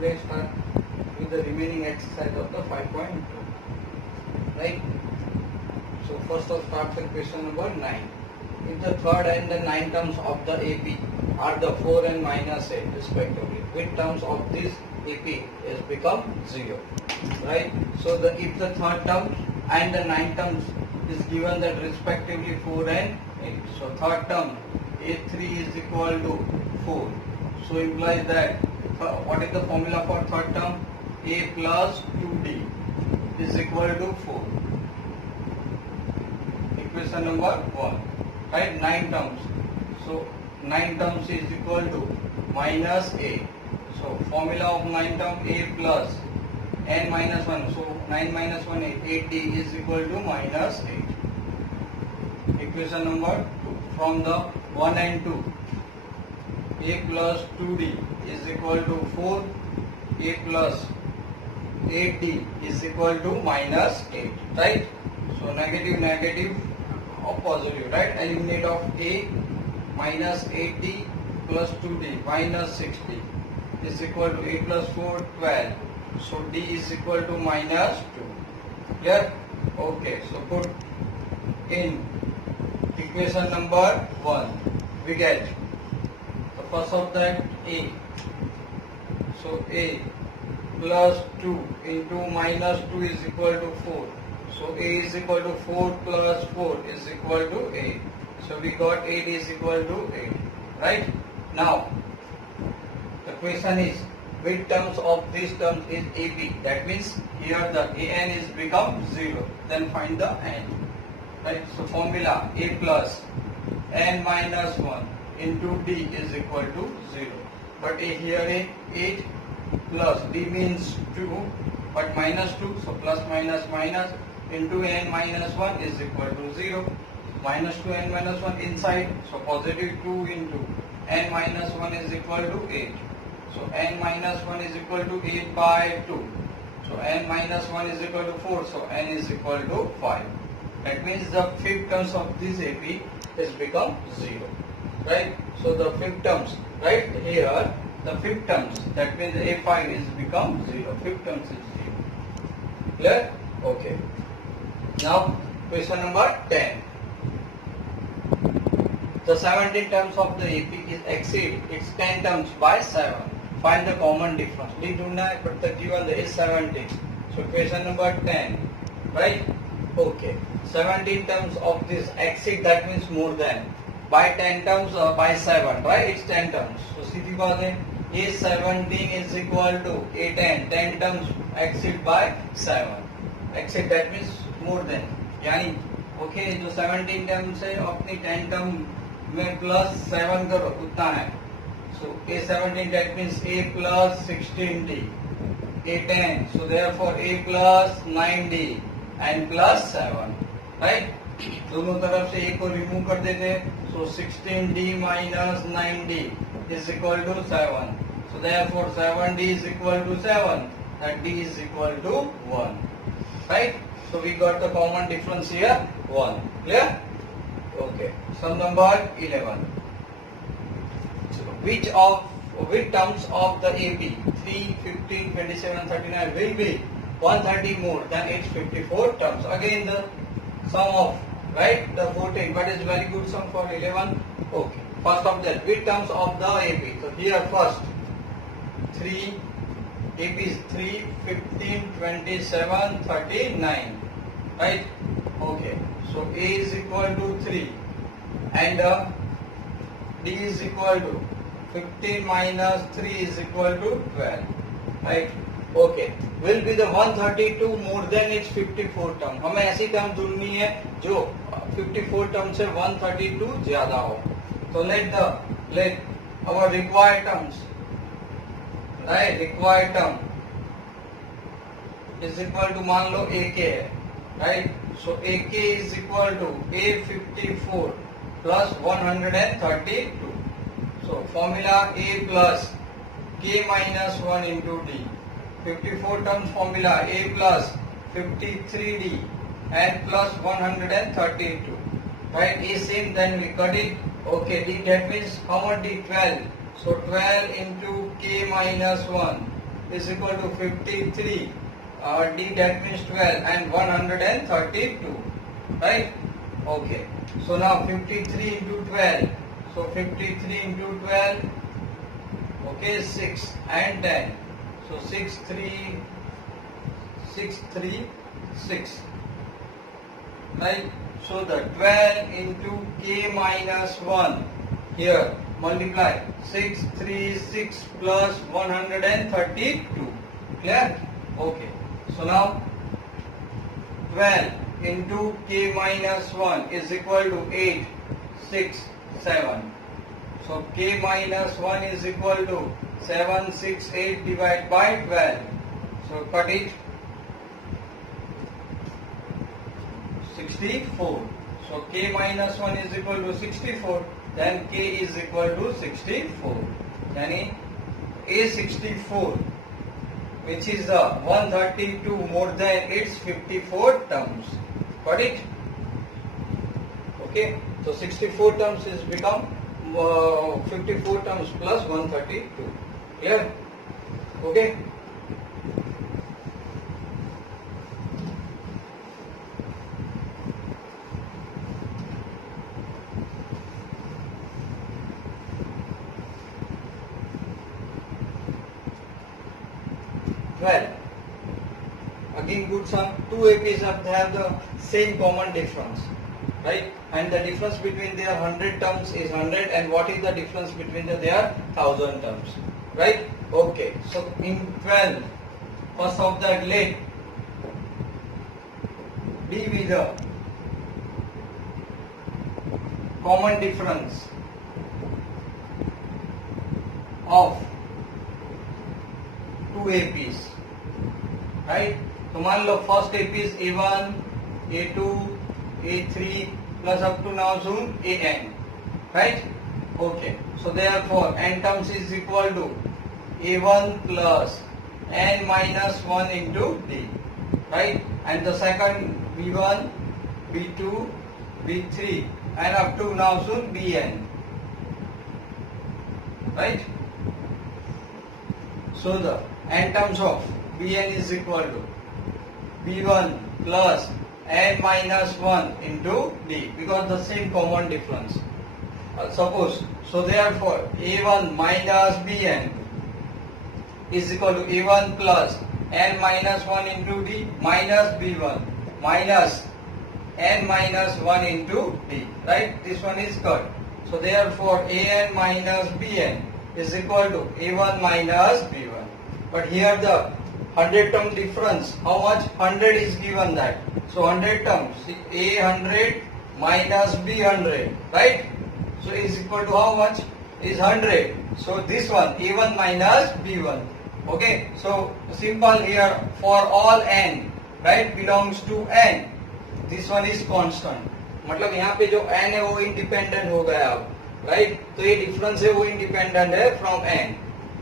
Let's start with the remaining exercise of the 5.2. Right? So first of start with question number 9. If the third and the 9 terms of the AP are the 4 and minus 8 respectively, which terms of this AP is become 0? Right? So if the third term and the 9 terms is given that respectively 4 and 8. So third term A3 is equal to 4. So implies that what is the formula for third term? A plus 2D is equal to 4. Equation number 1. Right? 9 terms. So 9 terms is equal to minus A. So formula of 9 term A plus n minus 1. So 9 minus 1 is 8D is equal to minus 8. Equation number 2. From the 1 and 2. A plus 2D is equal to 4. A plus 8D is equal to minus 8. Right? So negative negative or positive. Right? Eliminate of A minus 8D plus 2D minus 6D is equal to A plus 4 12. So D is equal to minus 2. Clear? Okay. So put in equation number 1. We get the first of that A. So A plus 2 into minus 2 is equal to 4. So A is equal to 4 plus 4 is equal to 8. So we got 8 is equal to 8. Right? Now, the question is, which terms of these terms is AP? That means here the AN is become 0. Then find the N. Right? So formula A plus N minus 1 into D is equal to 0. But here A 8 plus D means 2 but minus 2. So plus minus minus into N minus 1 is equal to 0. Minus 2 N minus 1 inside. So positive 2 into N minus 1 is equal to 8. So N minus 1 is equal to 8 by 2. So N minus 1 is equal to 4. So N is equal to 5. That means the fifth terms of this AP is become 0. Right? So the fifth terms, right here, the fifth terms, that means A5 is become 0. Fifth terms is 0. Clear? Okay. Now, question number 10. The 17 terms of the AP is exceed its 10 terms by 7. Find the common difference. We do not, but the given is 17. So question number 10. Right? Okay. 17 terms of this exceed, that means more than. By 10 terms or by 7. Right? It's 10 terms. So सीधी बात है, A17 is equal to A10. 10 terms exceed by 7. Exceed, that means more than. यानी okay, जो 17 terms है अपनी 10 term में plus 7 करो उतना है. So A17 that means A plus 16D, A10. So therefore A plus 9D and plus 7. Right? दोनों तरफ से A को remove कर देते. So 16D minus 9D is equal to 7. So therefore 7D is equal to 7. That D is equal to 1. Right? So we got the common difference here 1. Clear? Okay. Sum number 11. So which terms of the AP 3, 15, 27, 39 will be 130 more than its 54 terms? Again the sum of, right, the 14, but it's very good sum for 11. Okay. First of that, which terms of the AP? So here first 3, AP is 3, 15, 27, 39. Right? Okay. So A is equal to 3 and D is equal to 15 minus 3 is equal to 12. Right? Okay. Will be the 132 more than its 54 term. हमें ऐसी term ढूंढनी है जो 54 term से 132 ज़्यादा हो. So let our required terms, right? Required term is equal to मान लो AK है. Right? So AK is equal to A54 plus 132. So formula A plus K minus 1 into D. 54 terms formula A plus 53D and plus 132. Right? A same, then we cut it. Okay, D, that means how much D? 12. So 12 into K minus 1 is equal to 53. D that means 12 and 132. Right? Okay. So now 53 into 12. So 53 into 12. Okay, 6 and 10. So 6, 3, 6, 3, 6. Right? So the 12 into k minus 1. Here, multiply 6, 3, 6 plus 132. Clear? Okay. So now 12 into k minus 1 is equal to 8, 6, 7. So k minus 1 is equal to 7, 6, 8 divided by 12. So cut it. 64. So k minus 1 is equal to 64. Then k is equal to 64. Yani A64, which is the 132 more than its 54 terms. Got it? Okay. So 64 terms is become 54 terms plus 132. Clear? Okay. Well, again good sum. Two APs have the same common difference, right? And the difference between their 100 terms is 100, and what is the difference between their 1000 terms, right? Okay. So in 12, first of that, let D be the common difference of two APs, right? तो मान लो first AP is A1, A2, A3 plus up to now soon AN, right? Okay. So therefore n terms is equal to A1 plus n minus 1 into D, right? And the second B1, B2, B3 and up to now soon Bn, right? So the n terms of Bn is equal to B1 plus n minus 1 into D, because the same common difference. Suppose, so therefore A1 minus Bn is equal to A1 plus n minus 1 into D minus B1 minus n minus 1 into D, right? This one is cut. So therefore An minus Bn is equal to A1 minus B1. But here the 100 term difference, how much? 100 is given that. So 100 terms, A 100 minus B 100, right? So is equal to how much? Is 100. So this one, A1 minus B1. Okay, so simple here, for all n, right, belongs to n. This one is constant. मतलब यहाँ पे जो n है वो independent हो गया अब, right? तो ये difference है वो independent है from n.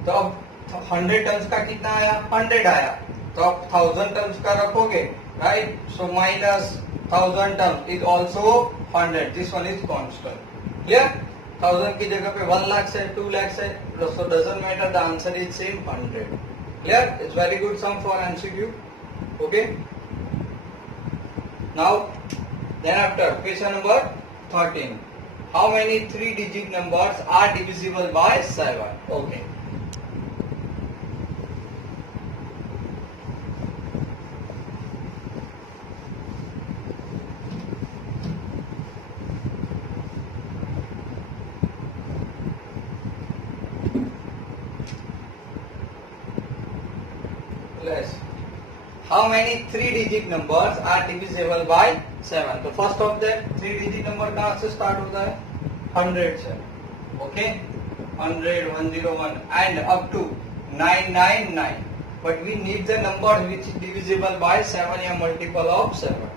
तो अब 100 टर्म्स का कितना आया? 100 आया. तो आप 1000 टर्म्स का रखोगे, right? So minus 1000 terms is also 100. This one is constant. Clear? 1000 की जगह पे 1 लाख है, 2 लाख है, so doesn't matter, the answer is same 100. Clear? It's very good sum for MCQ. Okay? Now then after question number 13. How many 3-digit numbers are divisible by 7? Okay. How many 3-digit numbers are divisible by 7? तो first of that 3-digit number कहाँ से start होता है? 100 से. Okay, 100, 101 and up to 999. But we need the number which is divisible by 7 या multiple of 7,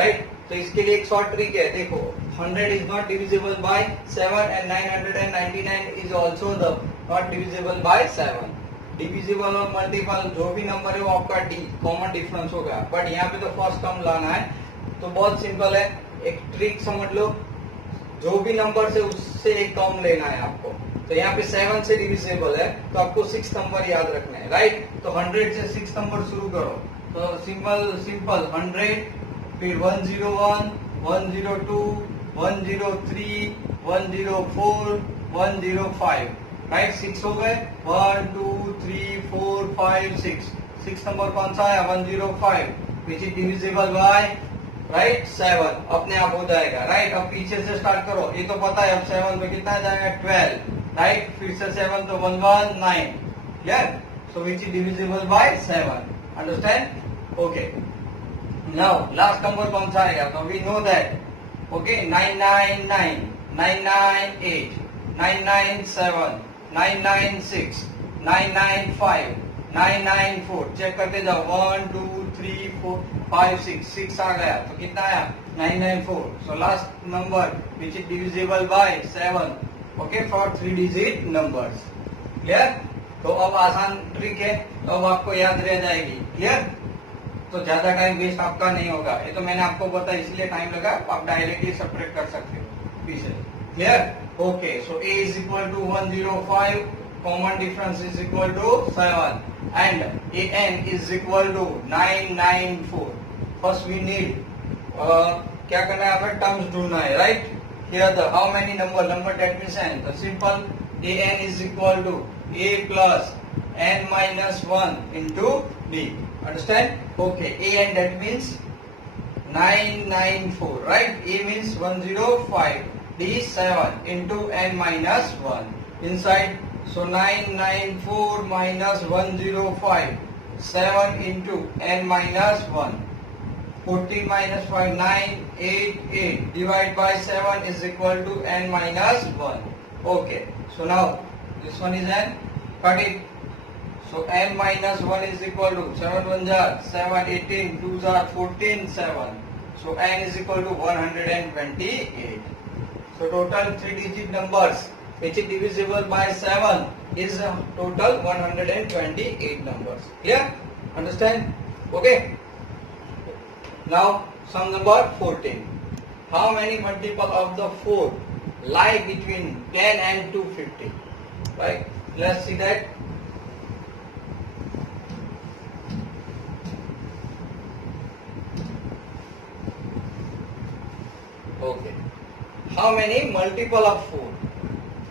right? तो इसके लिए एक शॉर्ट ट्रिक है. देखो, 100 is not divisible by 7 and 999 is also the not divisible by 7. Divisible और मल्टीपल जो भी नंबर है वो आपका कॉमन डिफरेंस होगा. बट यहाँ पे तो फर्स्ट टर्म लाना है, तो बहुत सिंपल है. एक ट्रिक समझ लो, जो भी नंबर है उससे एक टर्म लेना है आपको. तो यहाँ पे 7 से डिविजिबल है, तो आपको 6 नंबर याद रखना है, राइट। तो 100 से 6 नंबर शुरू करो, तो सिंपल 100, फिर 101, 102, 103, 104, 105, राइट। 6 हो गए, 1 2 3 4 5 6 नंबर कौन सा है? 105, विच इज डिविजिबल बाय, राइट, 7, अपने आप हो जाएगा, राइट। अब पीछे से स्टार्ट करो, ये तो पता है, अब 7 पे कितना जाएगा? 12, राइट। फिर से 7 तो 119, clear. So which is divisible by 7, understand? Okay, now last number कौन सा आएगा? तो we know that, okay, 999, 998, 997, 996, 995, 994, check करते जाओ, 1 2 3 4 5 6 आ गया, तो कितना आया? 994। So last number which is divisible by 7, okay, for 3 digit numbers, clear. तो अब आसान ट्रिक है, तो अब आपको याद रह जाएगी, क्लियर। तो ज्यादा टाइम वेस्ट आपका नहीं होगा, ये तो मैंने आपको बताया इसलिए टाइम लगा, आप डायरेक्टली सब्ट्रैक्ट कर सकते हो पीछे, clear. Okay, so a is equal to 105, common difference is equal to 7, and an is equal to 994. First we need क्या करना है? हमें टर्म्स ढूंढना है, right. Here the how many number that means n. The simple an is equal to a plus n minus 1 into d. Understand? Okay, an that means 994, right? A means 105, d 7 into n minus 1 inside. So 994 minus 105, 7 into n minus 1. 14 minus 5, 9, 8, 8. Divide by 7 is equal to n minus 1. Okay. So now this one is n. Cut it. So n minus 1 is equal to 7 1 jar 7, 18, 2 jar 14, 7. So n is equal to 128. So total 3 digit numbers which is divisible by 7 is total 128 numbers. Clear? Understand? Okay. Now sum number 14. How many multiple of the 4 lie between 10 and 250? Right? Let's see that. Okay. How many multiple of 4?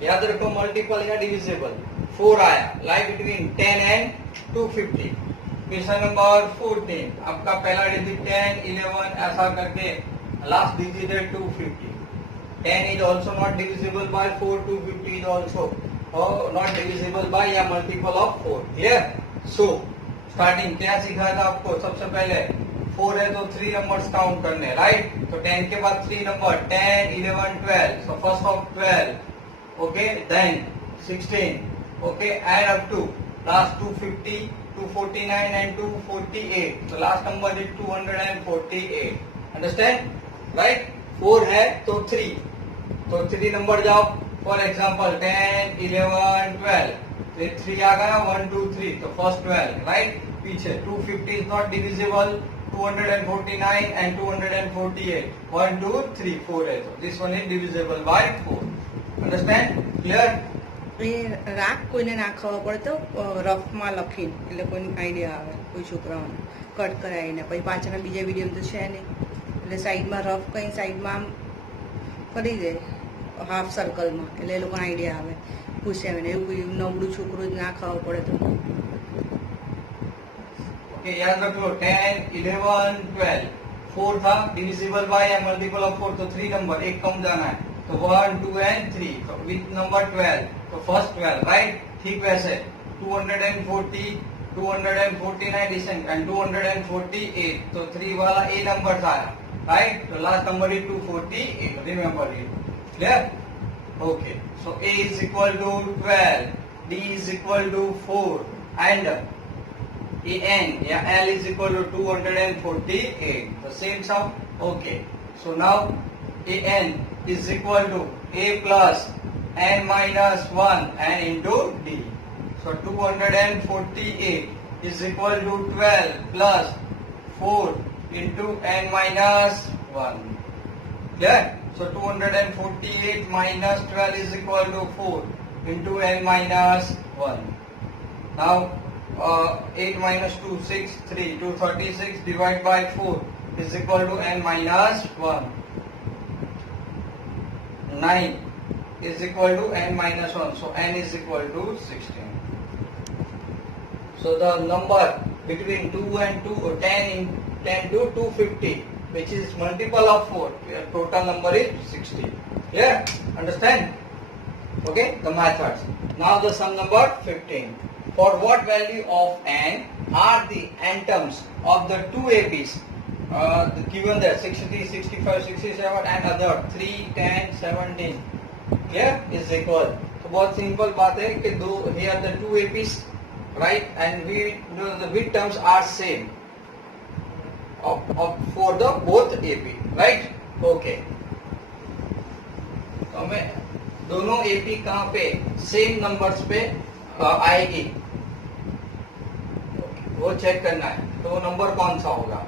याद रखो, multiple या divisible 4 आया, lie between 10 and 250. Question number 14, आपका पहला digit 10, 11 ऐसा करके last digit है 250. 10 is also not divisible by 4, 250 is also not divisible by या multiple of 4. Clear? So starting क्या सीखा था आपको? सबसे पहले 4 है तो 3 नंबर्स काउंट करने, राइट। तो 10 के बाद 3 number 10, 11, 12. So first of 12, okay, then 16, okay, add up to last 250, 249 and 248. So last number is 248. Understand? Right? 4 है तो 3, तो 3 नंबर जाओ. For example 10, 11, 12. 3 आ गया, 1 2 3, तो फर्स्ट 12, राइट. पीछे 250 is not divisible, 249 and 248. 1 2 3 4 है, तो this one is divisible by 4. Understand? Clear? એ રાગ કોઈને ના ખબર પડે તો રફમાં લખીને એટલે કોઈને આઈડિયા આવે, કોઈ છોકરાઓને કટ કરાવીને પછી પાછળના બીજા વિડીયો તો છે નહીં એટલે સાઈડમાં રફ કંઈ સાઈડમાં આમ કરી દે હાફ સર્કલમાં, એટલે એ લોકોને આઈડિયા આવે. પૂછે આવે ને એવું કોઈ નબળું છોકરું જ ના ખબર પડે તો. Okay, याद रखो 10, 11, 12. 4 था, डिविजिबल बाय या मल्टीपल ऑफ 4, तो 3 नंबर एक कम जाना है, तो 1 2 and 3. तो विथ नंबर 12, तो फर्स्ट 12, राइट. ठीक वैसे 240, 249 एंड 248, तो 3 वाला ए नंबर था, राइट. तो last number is 248. Remember it. Clear? Okay. So A is equal to 12, D is equal to 4 and an या l is equal to 248. The same sum. Okay. So now an is equal to a plus n minus 1 and into d. So 248 is equal to 12 plus 4 into n minus 1. Clear? So 248 minus 12 is equal to 4. into n minus 1. Now 8 minus 2, 6, 3, 236 divided by 4 is equal to n minus 1. 9 is equal to n minus 1. So n is equal to 16. So the number between 2 and 2, 10 to 250, which is multiple of 4, your total number is 60. Yeah, understand? Okay, the methods. Now the sum number 15. For what value of n are the n terms of the two APs given there 63, 65, 67 and other 3, 10, 17 here is equal. So बहुत simple बात है कि दो here the two APs, right, and we know the with terms are same of for the both AP, right? Okay. तो हमें दोनों AP कहाँ पे सेम नंबर्स पे आएगी वो चेक करना है. तो वो नंबर कौन सा होगा?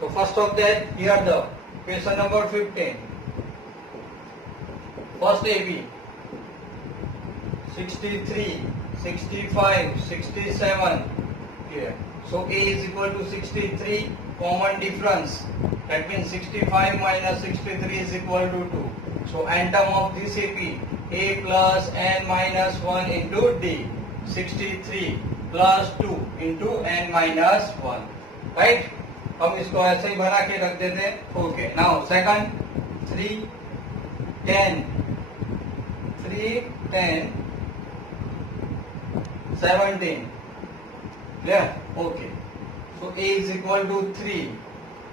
तो first of that here the question number 15. First AB 63, 65, 67 here. So A is equal to 63, common difference. That means 65 minus 63 is equal to 2. So n term of this AP, A plus n minus 1 into D. 63 plus 2 into n minus 1. Right? हम इसको ऐसे ही बना के रख देते हैं. Okay. Now second 3, 10, 17. Yeah. Okay. So A is equal to 3.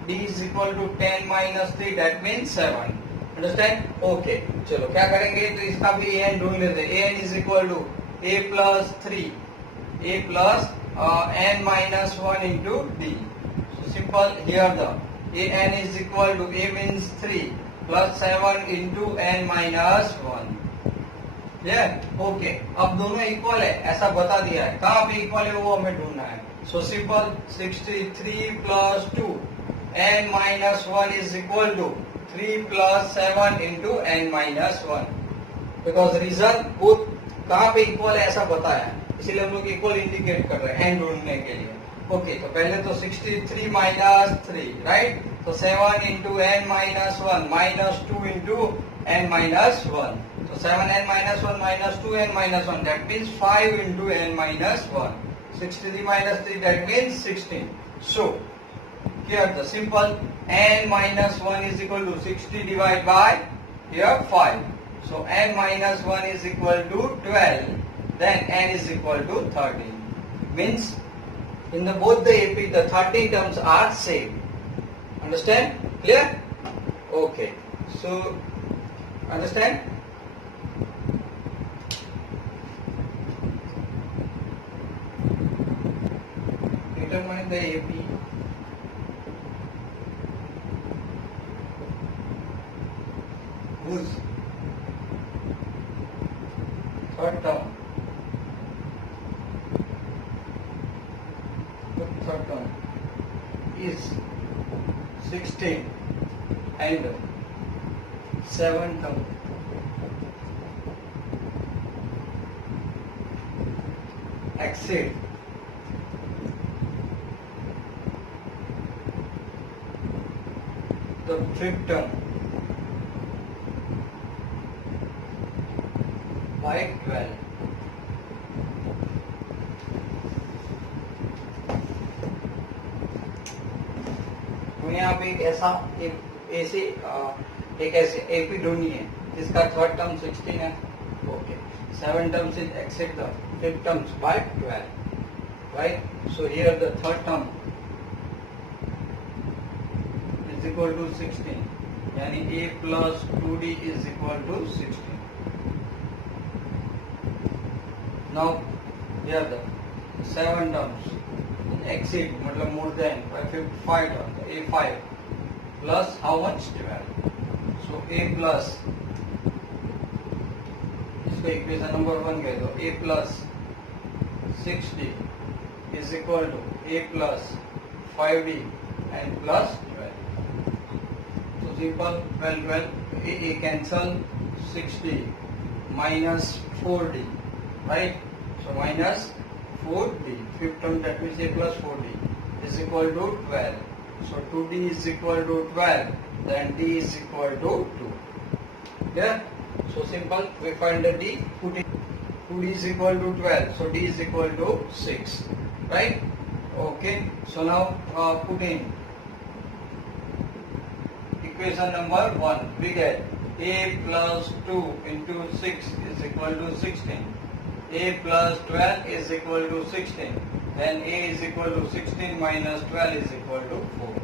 D is equal to 10 minus 3. That means 7. Understand? Okay. चलो क्या करेंगे? तो इसका भी an ढूंढ लेते हैं. An is equal to A plus 3. A plus n minus 1 into D. So simple. Here the an is equal to A means 3 plus 7 into n minus 1. Yeah? Okay. अब दोनों इक्वल है ऐसा बता दिया है. कहाँ पे इक्वल है वो हमें ढूंढना है. So simple. 63 plus 2 n minus 1 is equal to 3 plus 7 into n minus 1. Because reason both कहाँ पे इक्वल है ऐसा बताया है, इसलिए हम लोग इक्वल इंडिकेट कर रहे हैं n ढूंढने के लिए. ओके. तो पहले तो 63 minus 3, राइट. तो 7 into n minus 1 minus 2 into n minus 1. So 7n minus 1 minus 2n minus 1, that means 5 into n minus 1. 63 minus 3, that means 16. So here the simple n minus 1 is equal to 60 divided by here 5. So n minus 1 is equal to 12. Then n is equal to 13. Means in the both the AP the 13 terms are same. Understand? Clear? Okay. So understand? Determine the AP whose third term is 16 and 7 term exceed the fifth term by 12. तो यहाँ पे एक ऐसा एक ऐसे AP ढूंढनी है जिसका थर्ड टर्म 16 है. Okay. 7 terms is exceed the fifth terms by 12. Right? So here the third term is equal to 16. यानी a plus 2d is equal to 16. Now here the 7 terms exceed मतलब more than by 5 terms. A5 plus how much? 12. So a plus इसको equation number 1 कह दो. A plus 6d is equal to a plus 5d and plus 12. So simple. 12 a cancel. 6d minus 4d, right? So minus 4d, fifth term, that means a plus 4d is equal to 12. So 2d is equal to 12, then d is equal to 2. Yeah? So simple, we find the d, put in 2d is equal to 12, so d is equal to 6, right? Okay, so now put in equation number 1, we get a plus 2 into 6 is equal to 16. A plus 12 is equal to 16. Then a is equal to 16 minus 12 is equal to 4.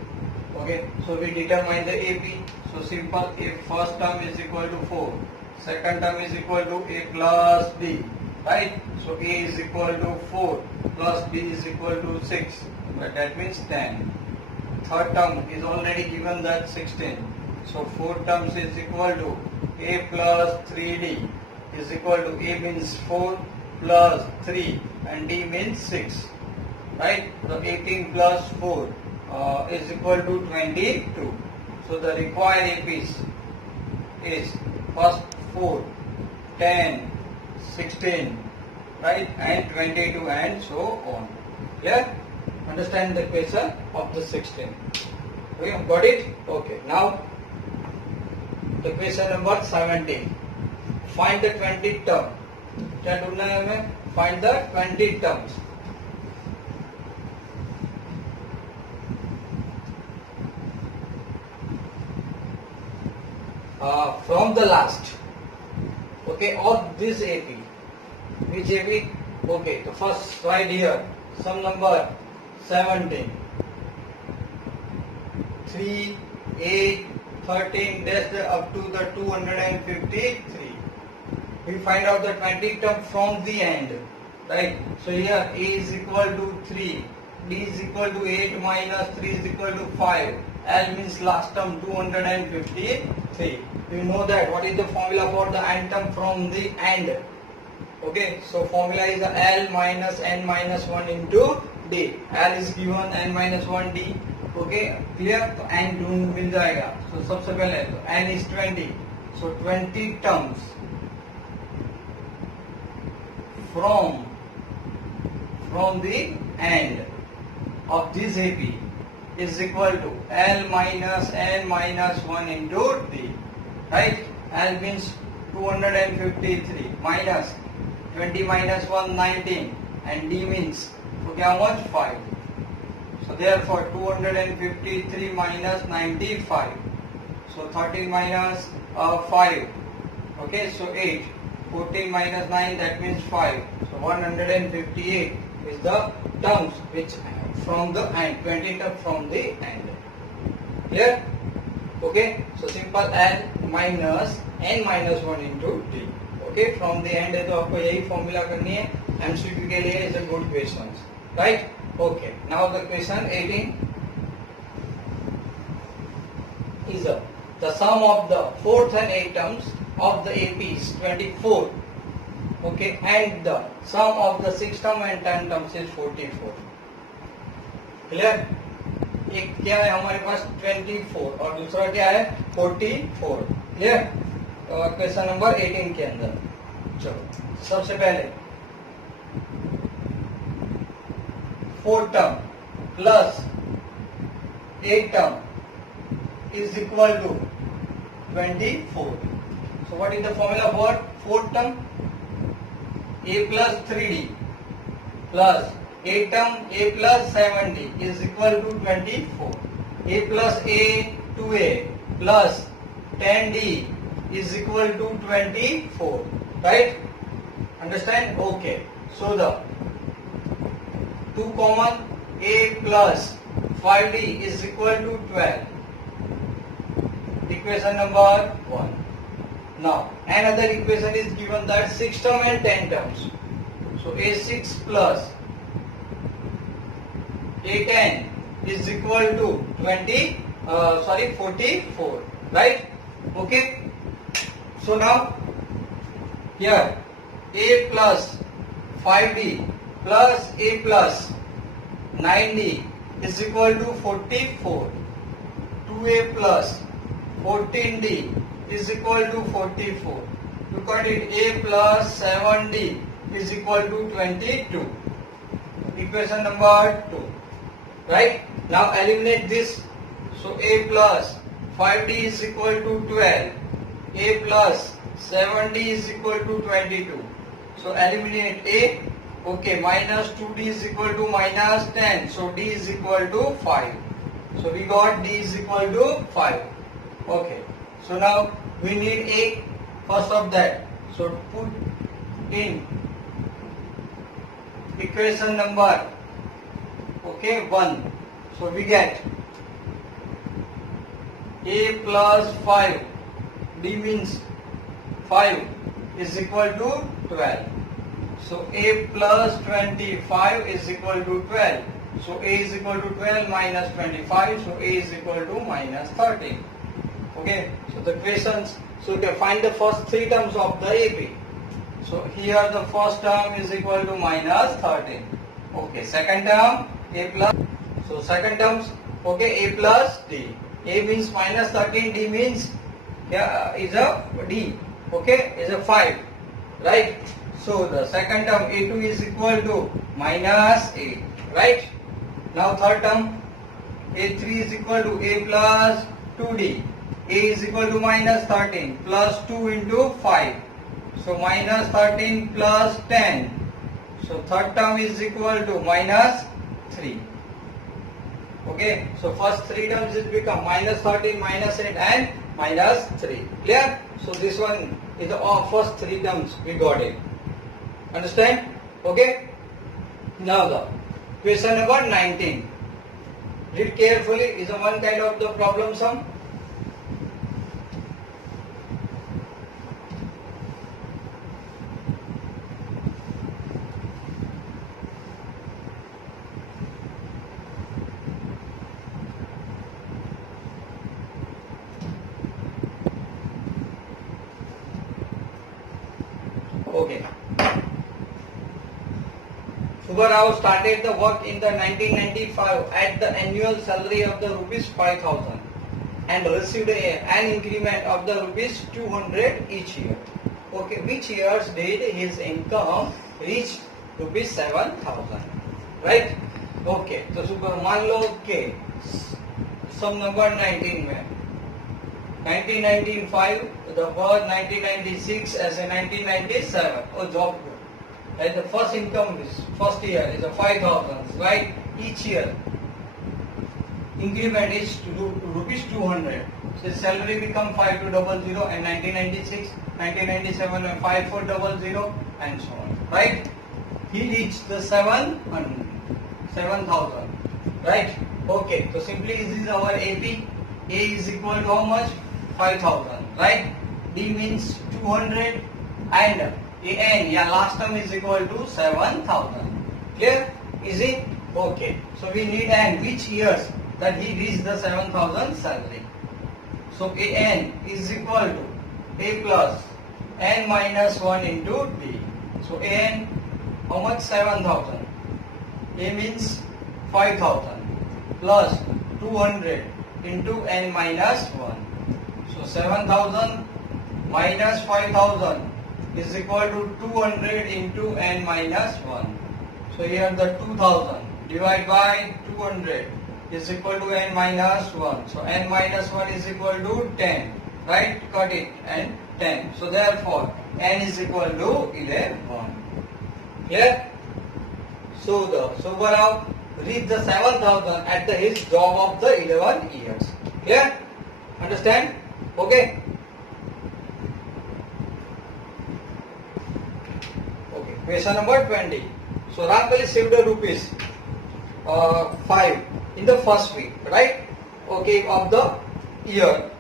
Okay, so we determine the AP. So simple, if first term is equal to 4, second term is equal to a plus b, right? So a is equal to 4 plus b is equal to 6, but that means 10. Third term is already given that 16. So fourth term is equal to a plus 3d is equal to a means 4 plus 3 and d means 6. Right? So 18 plus 4 is equal to 22. So the required APs is first 4, 10, 16, right? And 22 and so on. Yeah? Understand the question of the 16. Okay, got it? Okay. Now the question number 17. Find the 20th term. क्या ढूंढना है हमें? Find the 20 terms. From the last, okay, of this AP. Which AP? Okay, the first right here, sum number 17. 3, 8, 13, that's up to the 253. We find out the 20 term from the end, right? So here a is equal to 3, d is equal to 8 minus 3 is equal to 5. L means last term 253. You know that what is the formula for the end term from the end? Okay, so formula is L minus n minus 1 into d. L is given n minus 1 d. Okay, clear? तो n ढूंढ मिल जाएगा. So सबसे पहले तो n is 20. So 20 terms from the end of this AP is equal to L minus n minus 1 into d. Right? L means 253 minus 20 minus 1 19 and d means okay, how much? 5. So therefore 253 minus 95. So 13 minus 5. Okay, so 8. 14 minus 9, that means 5. So 158 is the terms which from the end, 20 terms from the end. Clear? Okay, so simple L minus n minus 1 into d. Okay, from the end है तो आपको यही formula करनी है. MCQ के लिए is a good questions, right? Okay, now the question 18 is the sum of the fourth and eighth terms of the AP is 24. Okay, and the sum of the sixth term and 10 terms is 44. Clear? एक क्या है हमारे पास 24 और दूसरा क्या है 44. Clear? और question number 18 के अंदर चलो सबसे पहले 4 term plus 8 term is equal to 24. So what is the formula for 4th term? A plus 3d plus 8 term a plus 7d is equal to 24. A plus a 2a plus 10d is equal to 24. Right? Understand? Okay. So the 2 common a plus 5d is equal to 12. Equation number 1. Now another equation is given that 6 term and 10 terms. So a6 plus a10 is equal to 44. Right? Okay. So now here a plus 5d plus a plus 9d is equal to 44. 2a plus 14d is equal to 44. look at it, a plus 7d is equal to 22. Equation number 2. Right? Now eliminate this. So a plus 5d is equal to 12. A plus 7d is equal to 22. So eliminate a. Okay, minus 2d is equal to minus 10. So d is equal to 5. So we got d is equal to 5. Okay. So now we need a first of that. So put in equation number 1. So we get a plus 5, d means 5 is equal to 12. So a plus 25 is equal to 12. So a is equal to 12 minus 25. So a is equal to minus 13. Okay. So the questions. So to find the first 3 terms of the AP. So here the first term is equal to minus 13. Okay. Second term a plus. So second terms. Okay. A plus d. A means minus 13. D means is a d. Okay. Is a 5. Right. So the second term a2 is equal to minus 8, right? Now third term a3 is equal to a plus 2d. A is equal to minus 13 plus 2 into 5. So minus 13 plus 10. So third term is equal to minus 3. Okay, so first 3 terms is become minus 13, minus 8 and minus 3. Clear? So this one is the first 3 terms we got it. Understand? Okay. Now the question number 19. Read carefully. Is a one kind of the problem sum. Okay. Subbarao started the work in the 1995 at the annual salary of the rupees 5,000 and received an increment of the rupees 200 each year. Okay, which years did his income reach rupees 7,000? Right? Okay, so super मान लो के सम number 19 में 1995 the birth 1996 as a 1997 or job. And the first income is first year is a 5,000, right? Each year increment is rupees 200. So salary become 5200 and 1996, 1997 and 5400 and so on, right? He reached the 7,000, right? Okay, so simply this is our AP. A is equal to how much? 5,000, right? D means 200 and AN, yeah, last term is equal to 7,000. Clear? Easy? Okay. So we need AN, which years that he reached the 7,000 salary. So AN is equal to A plus N minus 1 into D. So AN, how much? 7,000. A means 5,000 plus 200 into N minus 1. So 7,000 minus 5,000 is equal to 200 into N minus 1. So here the 2000 divided by 200 is equal to N minus 1. So N minus 1 is equal to 10. Right? Cut it. And 10. So therefore N is equal to 11. Clear? So Subbarao reached the 7,000 at his job of the 11 years. Clear? Understand? Okay. Okay. Question number 20. So Ramkali saved the rupees 5 in the first week, right? Okay, of the year,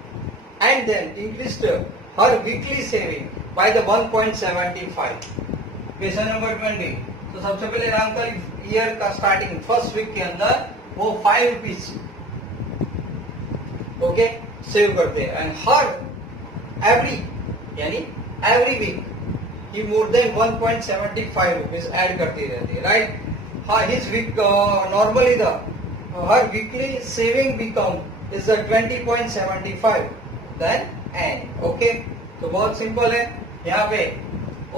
and then increased her weekly saving by the 1.75. Question number 20. तो सबसे पहले रामकल year का starting first week के अंदर वो 5 rupees okay save करते हैं एंड हर एवरी यानी एवरी वीक ही मोर देन 1.75 रुपीज ऐड करती रहती है, राइट? हाँ, his week normally the her weekly saving become is the 20.75 then and okay. तो बहुत सिंपल है. यहाँ पे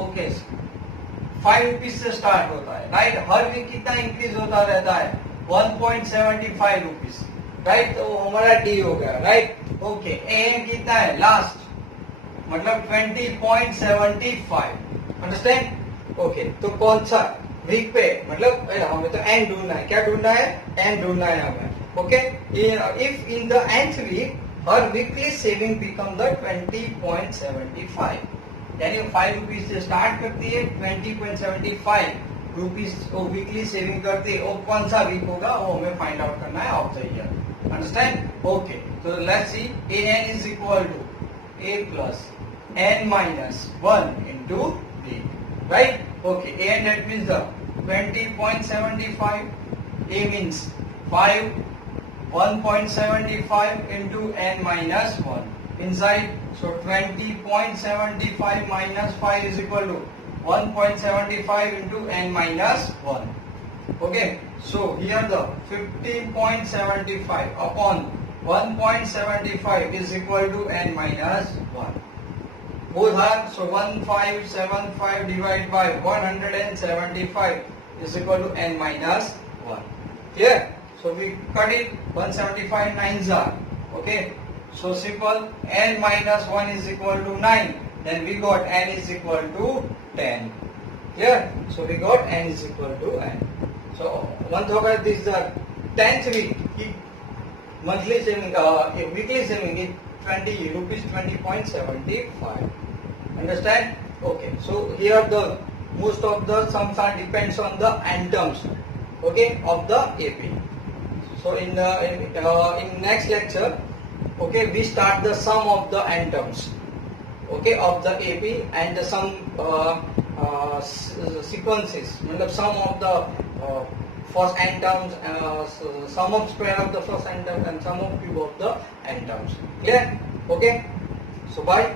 ओके 5 रुपीज से स्टार्ट होता है, राइट। हर वीक कितना इंक्रीज होता रहता है, 1.75 रुपीज, राइट। तो हमारा डी हो गया, राइट। ओके, एन कितना है लास्ट, मतलब 20.75, अंडरस्टैंड। ओके, तो कौन सा वीक पे, मतलब हमें तो एन ढूंढना है, क्या ढूंढना है, एन ढूंढना है हमें। Okay, if in the nth week her weekly saving become the 20.75, यानी 5 रुपीज से स्टार्ट करती है, 20.75 रुपीज वो वीकली सेविंग करती है। वो कौन सा वीक होगा वो हमें फाइंड आउट करना है of the year, understand. Okay, तो let's see, A N is equal to a plus n minus 1 into b, right? Okay, a and that means the 20.75, a means 5, 1.75 into n minus 1 inside, so 20.75 minus 5 is equal to 1.75 into n minus 1. Okay, so here the 15.75 upon 1.75 is equal to n minus 1. Both are, so 1575 divided by 175 is equal to n minus 1. Clear? So we cut it, 175 9s are, okay. So simple, n minus 1 is equal to 9. Then we got n is equal to 10. Clear? So we got n is equal to n. So one thought, this is the 10th week. Monthly saving, weekly saving is 20 rupees, 20.75. Understand? Okay. So here the most of the sums are depends on the n terms, okay, of the AP. So in next lecture, okay, we start the sum of the n terms, okay, of the AP, and the sum sequences, sum of the first n terms, sum of square of the first n terms, and sum of cube of the n terms. Clear? Okay. So bye.